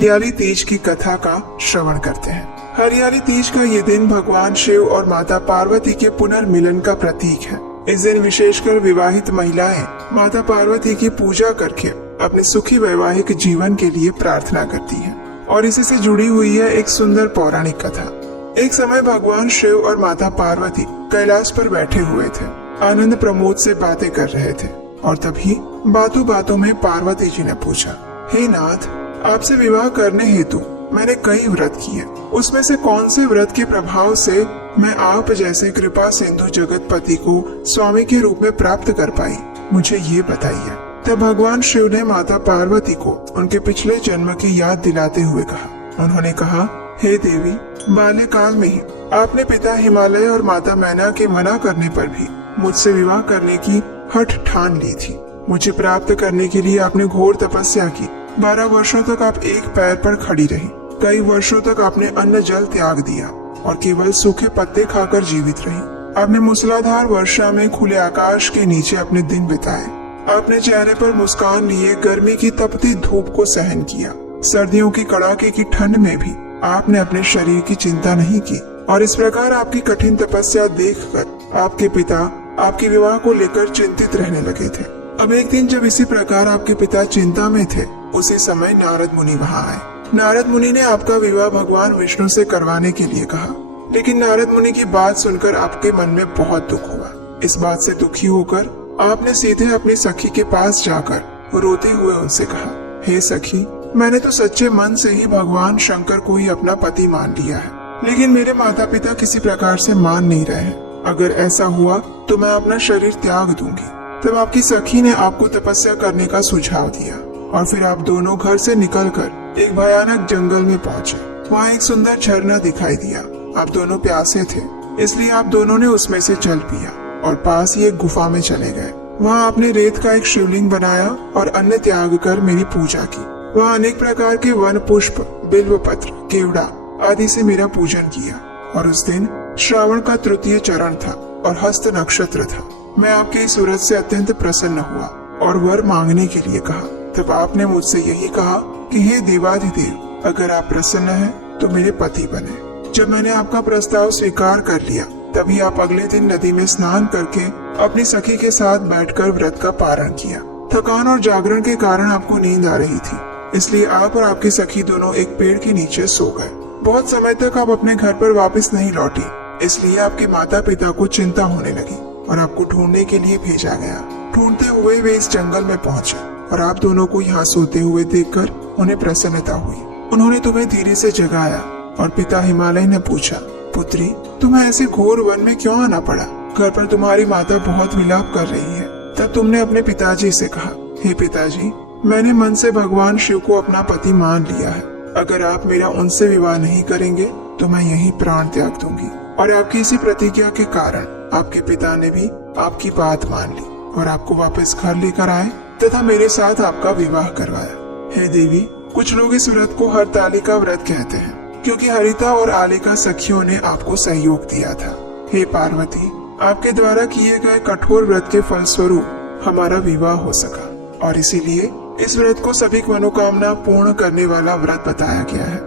हरियाली तीज की कथा का श्रवण करते हैं। हरियाली तीज का ये दिन भगवान शिव और माता पार्वती के पुनर्मिलन का प्रतीक है। इस दिन विशेषकर विवाहित महिलाएं माता पार्वती की पूजा करके अपने सुखी वैवाहिक जीवन के लिए प्रार्थना करती हैं और इसी से जुड़ी हुई है एक सुंदर पौराणिक कथा। एक समय भगवान शिव और माता पार्वती कैलाश पर बैठे हुए थे, आनंद प्रमोद से बातें कर रहे थे और तभी बातों बातों में पार्वती जी ने पूछा, हे नाथ, आपसे विवाह करने हेतु मैंने कई व्रत किए, उसमें से कौन से व्रत के प्रभाव से मैं आप जैसे कृपा सिंधु जगतपति को स्वामी के रूप में प्राप्त कर पाई, मुझे ये बताइए। तब भगवान शिव ने माता पार्वती को उनके पिछले जन्म की याद दिलाते हुए कहा। उन्होंने कहा, हे देवी, बाल्यकाल में ही आपने पिता हिमालय और माता मैना के मना करने पर भी मुझसे विवाह करने की हठ ठान ली थी। मुझे प्राप्त करने के लिए आपने घोर तपस्या की। 12 वर्षों तक आप एक पैर पर खड़ी रही। कई वर्षों तक आपने अन्न जल त्याग दिया और केवल सूखे पत्ते खाकर जीवित रही। आपने मूसलाधार वर्षा में खुले आकाश के नीचे अपने दिन बिताए। आपने चेहरे पर मुस्कान लिए गर्मी की तपती धूप को सहन किया। सर्दियों की कड़ाके की ठंड में भी आपने अपने शरीर की चिंता नहीं की और इस प्रकार आपकी कठिन तपस्या देखकर आपके पिता आपके विवाह को लेकर चिंतित रहने लगे थे। अब एक दिन जब इसी प्रकार आपके पिता चिंता में थे, उसी समय नारद मुनि वहाँ आए। नारद मुनि ने आपका विवाह भगवान विष्णु से करवाने के लिए कहा, लेकिन नारद मुनि की बात सुनकर आपके मन में बहुत दुख हुआ। इस बात से दुखी होकर आपने सीधे अपनी सखी के पास जाकर रोते हुए उनसे कहा, हे सखी, मैंने तो सच्चे मन से ही भगवान शंकर को ही अपना पति मान लिया है, लेकिन मेरे माता पिता किसी प्रकार से मान नहीं रहे हैं। अगर ऐसा हुआ तो मैं अपना शरीर त्याग दूंगी। तब आपकी सखी ने आपको तपस्या करने का सुझाव दिया और फिर आप दोनों घर से निकलकर एक भयानक जंगल में पहुंचे। वहाँ एक सुंदर झरना दिखाई दिया। आप दोनों प्यासे थे, इसलिए आप दोनों ने उसमें से जल पिया और पास ही एक गुफा में चले गए। वहाँ आपने रेत का एक शिवलिंग बनाया और अन्न त्याग कर मेरी पूजा की। वहाँ अनेक प्रकार के वन पुष्प, बिल्व पत्र, केवड़ा आदि से मेरा पूजन किया और उस दिन श्रावण का तृतीय चरण था और हस्त नक्षत्र था। मैं आपके इस व्रत से अत्यंत प्रसन्न हुआ और वर मांगने के लिए कहा। तब आपने मुझसे यही कहा कि हे देवाधिदेव, अगर आप प्रसन्न हैं तो मेरे पति बने। जब मैंने आपका प्रस्ताव स्वीकार कर लिया, तभी आप अगले दिन नदी में स्नान करके अपनी सखी के साथ बैठकर व्रत का पारण किया। थकान और जागरण के कारण आपको नींद आ रही थी, इसलिए आप और आपकी सखी दोनों एक पेड़ के नीचे सो गए। बहुत समय तक आप अपने घर पर वापस नहीं लौटी, इसलिए आपके माता पिता को चिंता होने लगी और आपको ढूंढने के लिए भेजा गया। ढूंढते हुए वे इस जंगल में पहुंचे और आप दोनों को यहाँ सोते हुए देखकर उन्हें प्रसन्नता हुई। उन्होंने तुम्हें धीरे से जगाया और पिता हिमालय ने पूछा, पुत्री, तुम्हें ऐसे घोर वन में क्यों आना पड़ा? घर पर तुम्हारी माता बहुत विलाप कर रही है। तब तुमने अपने पिताजी से कहा, हे पिताजी, मैंने मन से भगवान शिव को अपना पति मान लिया है। अगर आप मेरा उनसे विवाह नहीं करेंगे तो मैं यही प्राण त्याग दूंगी। और आपकी इसी प्रतिज्ञा के कारण आपके पिता ने भी आपकी बात मान ली और आपको वापस घर लेकर आए तथा मेरे साथ आपका विवाह करवाया। हे देवी, कुछ लोग इस व्रत को हरतालिका व्रत कहते हैं, क्योंकि हरिता और आलिका सखियों ने आपको सहयोग दिया था। हे पार्वती, आपके द्वारा किए गए कठोर व्रत के फलस्वरूप हमारा विवाह हो सका और इसीलिए इस व्रत को सभी मनोकामना पूर्ण करने वाला व्रत बताया गया है।